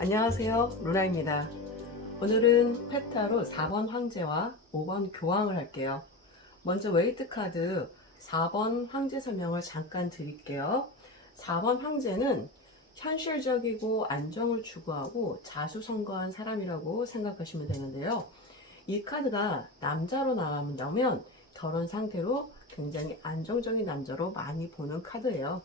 안녕하세요, 루나입니다. 오늘은 페타로 4번 황제와 5번 교황을 할게요. 먼저 웨이트 카드 4번 황제 설명을 잠깐 드릴게요. 4번 황제는 현실적이고 안정을 추구하고 자수성가한 사람이라고 생각하시면 되는데요. 이 카드가 남자로 나온다면 결혼 상태로 굉장히 안정적인 남자로 많이 보는 카드예요.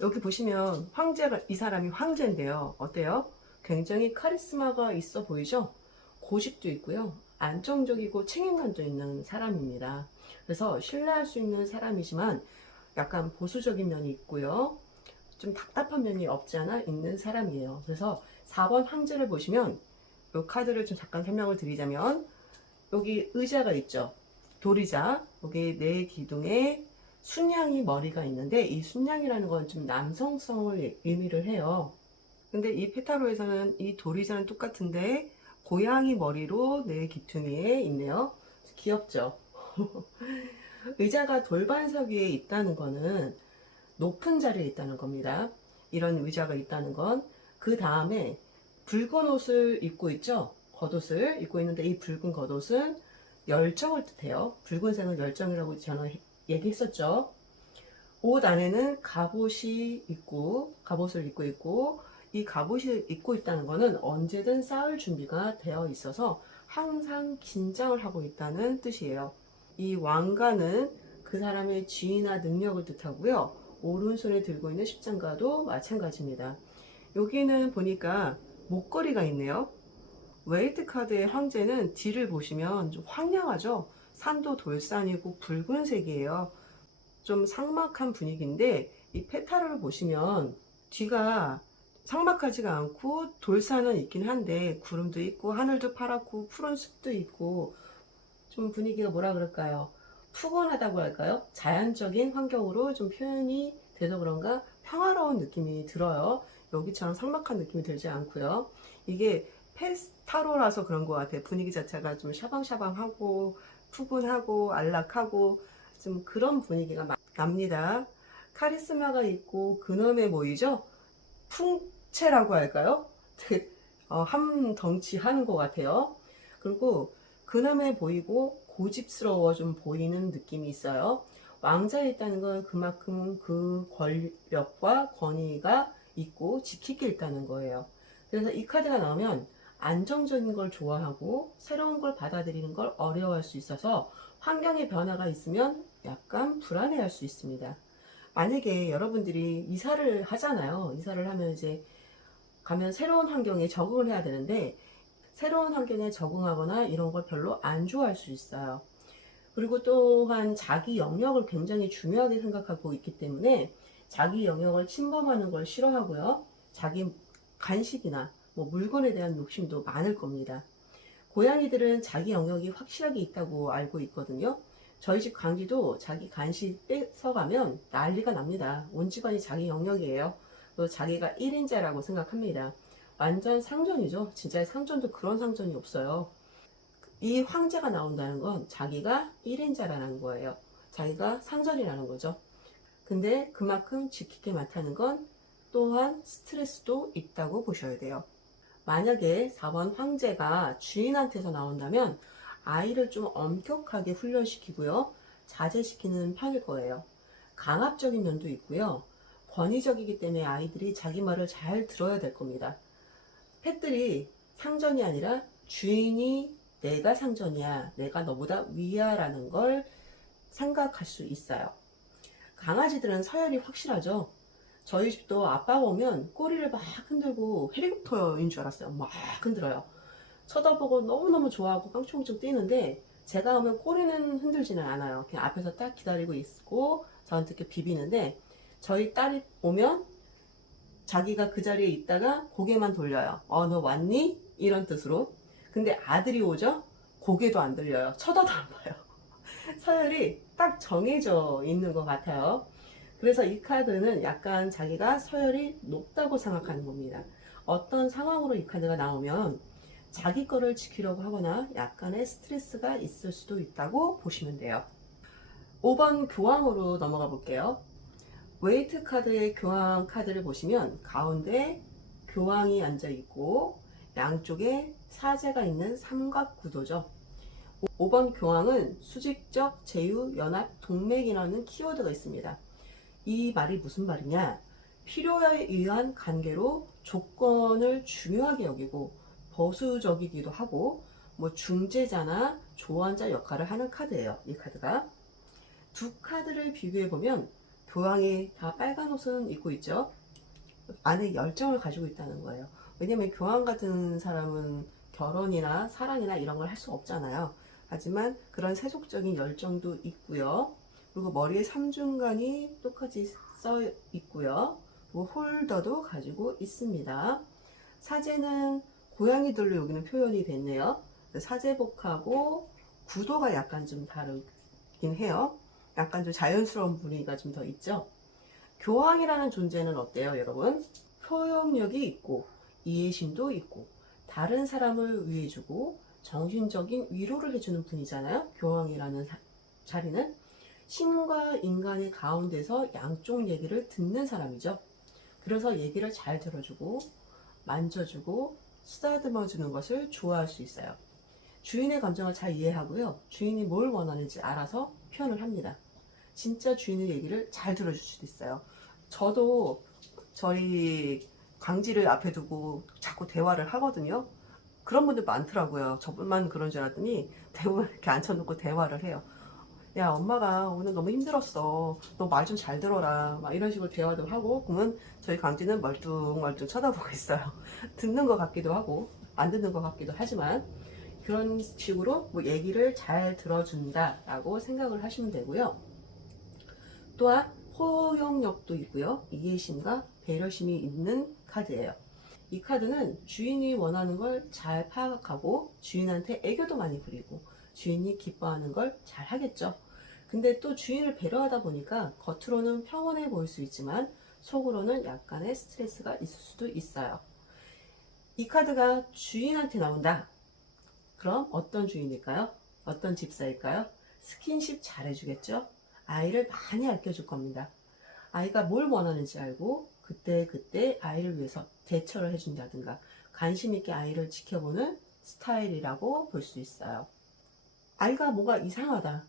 여기 보시면 황제가, 이 사람이 황제인데요. 어때요? 굉장히 카리스마가 있어 보이죠? 고집도 있고요. 안정적이고 책임감도 있는 사람입니다. 그래서 신뢰할 수 있는 사람이지만 약간 보수적인 면이 있고요. 좀 답답한 면이 없지 않아 있는 사람이에요. 그래서 4번 황제를 보시면 이 카드를 좀 잠깐 설명을 드리자면 여기 의자가 있죠. 도리자. 여기 네 기둥에 순양이 머리가 있는데 이 순양이라는 건 좀 남성성을 의미를 해요. 근데 이 페타로에서는 이 도리자는 똑같은데 고양이 머리로 네 귀퉁이에 있네요. 귀엽죠? 의자가 돌반석 위에 있다는 거는 높은 자리에 있다는 겁니다. 이런 의자가 있다는 건 그 다음에 붉은 옷을 입고 있죠. 겉옷을 입고 있는데 이 붉은 겉옷은 열정을 뜻해요. 붉은색은 열정이라고 저는 얘기했었죠. 옷 안에는 갑옷을 입고 있고 이 갑옷을 입고 있다는 것은 언제든 싸울 준비가 되어 있어서 항상 긴장을 하고 있다는 뜻이에요. 이 왕관은 그 사람의 지위나 능력을 뜻하고요. 오른손에 들고 있는 십장가도 마찬가지입니다. 여기는 보니까 목걸이가 있네요. 웨이트 카드의 황제는 뒤를 보시면 좀 황량하죠. 산도 돌산이고 붉은색이에요. 좀 삭막한 분위기인데 이 페타로를 보시면 뒤가 삭막하지가 않고 돌산은 있긴 한데 구름도 있고 하늘도 파랗고 푸른 숲도 있고 좀 분위기가 뭐라 그럴까요? 푸근하다고 할까요? 자연적인 환경으로 좀 표현이 돼서 그런가 평화로운 느낌이 들어요. 여기처럼 삭막한 느낌이 들지 않고요. 이게 페타로라서 그런 것 같아요. 분위기 자체가 좀 샤방샤방하고 푸근하고 안락하고 좀 그런 분위기가 납니다. 카리스마가 있고 근엄해 보이죠? 풍채라고 할까요? 되게 한 덩치 하는 것 같아요. 그리고 근엄해 보이고 고집스러워 좀 보이는 느낌이 있어요. 왕자에 있다는 건 그만큼 그 권력과 권위가 있고 지킬 게 있다는 거예요. 그래서 이 카드가 나오면 안정적인 걸 좋아하고 새로운 걸 받아들이는 걸 어려워할 수 있어서 환경의 변화가 있으면 약간 불안해할 수 있습니다. 만약에 여러분들이 이사를 하잖아요. 이사를 하면 이제 가면 새로운 환경에 적응을 해야 되는데 새로운 환경에 적응하거나 이런 걸 별로 안 좋아할 수 있어요. 그리고 또한 자기 영역을 굉장히 중요하게 생각하고 있기 때문에 자기 영역을 침범하는 걸 싫어하고요. 자기 간식이나 뭐 물건에 대한 욕심도 많을 겁니다. 고양이들은 자기 영역이 확실하게 있다고 알고 있거든요. 저희 집 강쥐도 자기 간식 뺏어가면 난리가 납니다. 온 집안이 자기 영역이에요. 또 자기가 1인자라고 생각합니다. 완전 상전이죠. 진짜 상전도 그런 상전이 없어요. 이 황제가 나온다는 건 자기가 1인자라는 거예요. 자기가 상전이라는 거죠. 근데 그만큼 지키게 많다는 건 또한 스트레스도 있다고 보셔야 돼요. 만약에 4번 황제가 주인한테서 나온다면 아이를 좀 엄격하게 훈련시키고요. 자제시키는 편일 거예요. 강압적인 면도 있고요. 권위적이기 때문에 아이들이 자기 말을 잘 들어야 될 겁니다. 펫들이 상전이 아니라 주인이 내가 상전이야, 내가 너보다 위야 라는 걸 생각할 수 있어요. 강아지들은 서열이 확실하죠. 저희 집도 아빠가 오면 꼬리를 막 흔들고 헬리콥터인 줄 알았어요. 막 흔들어요. 쳐다보고 너무너무 좋아하고 깡총깡총 뛰는데 제가 오면 꼬리는 흔들지는 않아요. 그냥 앞에서 딱 기다리고 있고 저한테 이렇게 비비는데 저희 딸이 오면 자기가 그 자리에 있다가 고개만 돌려요. 너 왔니? 이런 뜻으로. 근데 아들이 오죠? 고개도 안 들려요. 쳐다도 안 봐요. 서열이 딱 정해져 있는 것 같아요. 그래서 이 카드는 약간 자기가 서열이 높다고 생각하는 겁니다. 어떤 상황으로 이 카드가 나오면 자기 거를 지키려고 하거나 약간의 스트레스가 있을 수도 있다고 보시면 돼요. 5번 교황으로 넘어가 볼게요. 웨이트 카드의 교황 카드를 보시면 가운데 교황이 앉아 있고 양쪽에 사제가 있는 삼각 구도죠. 5번 교황은 수직적 제휴 연합 동맹이라는 키워드가 있습니다. 이 말이 무슨 말이냐? 필요에 의한 관계로 조건을 중요하게 여기고 보수적이기도 하고 뭐 중재자나 조언자 역할을 하는 카드예요. 이 카드가. 두 카드를 비교해 보면 교황이 다 빨간 옷은 입고 있죠. 안에 열정을 가지고 있다는 거예요. 왜냐면 교황 같은 사람은 결혼이나 사랑이나 이런 걸 할 수 없잖아요. 하지만 그런 세속적인 열정도 있고요. 그리고 머리에 삼중간이 똑같이 써 있고요. 그리고 홀더도 가지고 있습니다. 사제는 고양이들로 여기는 표현이 됐네요. 사제복하고 구도가 약간 좀 다르긴 해요. 약간 좀 자연스러운 분위기가 좀 더 있죠. 교황이라는 존재는 어때요, 여러분? 포용력이 있고 이해심도 있고 다른 사람을 위해주고 정신적인 위로를 해주는 분이잖아요. 교황이라는 자리는 신과 인간의 가운데서 양쪽 얘기를 듣는 사람이죠. 그래서 얘기를 잘 들어주고 만져주고 쓰다듬어주는 것을 좋아할 수 있어요. 주인의 감정을 잘 이해하고요. 주인이 뭘 원하는지 알아서 표현을 합니다. 진짜 주인의 얘기를 잘 들어줄 수도 있어요. 저도 저희 강지를 앞에 두고 자꾸 대화를 하거든요. 그런 분들 많더라고요. 저뿐만 그런 줄 알았더니 대부분 이렇게 앉혀놓고 대화를 해요. 야, 엄마가 오늘 너무 힘들었어. 너 말 좀 잘 들어라. 막 이런 식으로 대화도 하고, 그러면 저희 강지는 멀뚱멀뚱 쳐다보고 있어요. 듣는 것 같기도 하고, 안 듣는 것 같기도 하지만, 그런 식으로 뭐 얘기를 잘 들어준다라고 생각을 하시면 되고요. 또한 포용력도 있고요. 이해심과 배려심이 있는 카드예요. 이 카드는 주인이 원하는 걸 잘 파악하고 주인한테 애교도 많이 부리고 주인이 기뻐하는 걸 잘 하겠죠. 근데 또 주인을 배려하다 보니까 겉으로는 평온해 보일 수 있지만 속으로는 약간의 스트레스가 있을 수도 있어요. 이 카드가 주인한테 나온다. 그럼 어떤 주인일까요? 어떤 집사일까요? 스킨십 잘해주겠죠? 아이를 많이 아껴줄 겁니다. 아이가 뭘 원하는지 알고 그때 아이를 위해서 대처를 해준다든가 관심 있게 아이를 지켜보는 스타일이라고 볼 수 있어요. 아이가 뭐가 이상하다.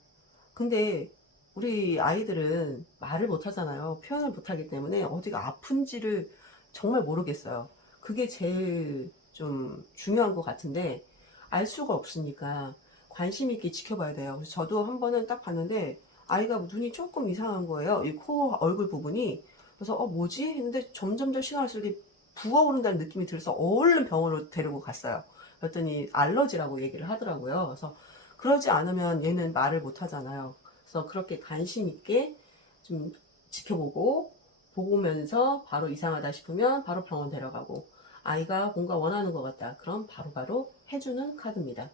근데 우리 아이들은 말을 못 하잖아요. 표현을 못 하기 때문에 어디가 아픈지를 정말 모르겠어요. 그게 제일 좀 중요한 것 같은데 알 수가 없으니까 관심 있게 지켜봐야 돼요. 그래서 저도 한 번은 딱 봤는데 아이가 눈이 조금 이상한 거예요. 이 코 얼굴 부분이. 그래서 뭐지? 했는데 점점점 시간 갈수록 이렇게 부어오른다는 느낌이 들어서 얼른 병원으로 데리고 갔어요. 그랬더니 알러지라고 얘기를 하더라고요. 그래서 그러지 않으면 얘는 말을 못 하잖아요. 그래서 그렇게 관심 있게 좀 지켜보고 보면서 바로 이상하다 싶으면 바로 병원 데려가고 아이가 뭔가 원하는 것 같다. 그럼 바로바로 해주는 카드입니다.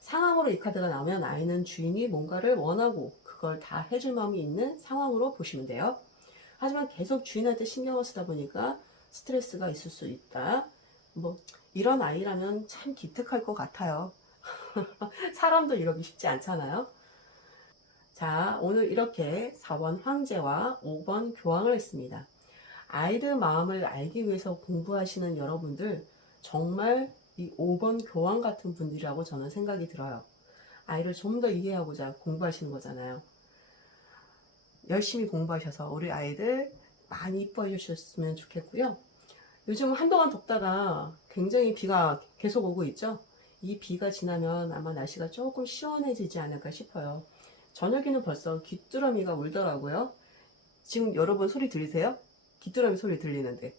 상황으로 이 카드가 나오면 아이는 주인이 뭔가를 원하고 그걸 다 해줄 마음이 있는 상황으로 보시면 돼요. 하지만 계속 주인한테 신경을 쓰다 보니까 스트레스가 있을 수 있다. 뭐 이런 아이라면 참 기특할 것 같아요. 사람도 이러기 쉽지 않잖아요. 자, 오늘 이렇게 4번 황제와 5번 교황을 했습니다. 아이들 마음을 알기 위해서 공부하시는 여러분들 정말 이 5번 교황 같은 분들이라고 저는 생각이 들어요. 아이를 좀 더 이해하고자 공부하시는 거잖아요. 열심히 공부하셔서 우리 아이들 많이 이뻐해 주셨으면 좋겠고요. 요즘 한동안 덥다가 굉장히 비가 계속 오고 있죠. 이 비가 지나면 아마 날씨가 조금 시원해지지 않을까 싶어요. 저녁에는 벌써 귀뚜라미가 울더라고요. 지금 여러분 소리 들리세요? 귀뚜라미 소리 들리는데.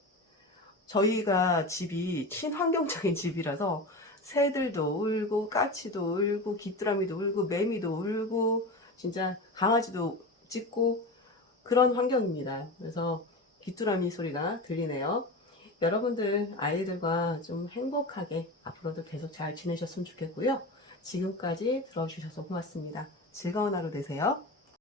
저희가 집이 친환경적인 집이라서 새들도 울고 까치도 울고 귀뚜라미도 울고 매미도 울고 진짜 강아지도 짖고 그런 환경입니다. 그래서 귀뚜라미 소리가 들리네요. 여러분들 아이들과 좀 행복하게 앞으로도 계속 잘 지내셨으면 좋겠고요. 지금까지 들어주셔서 고맙습니다. 즐거운 하루 되세요.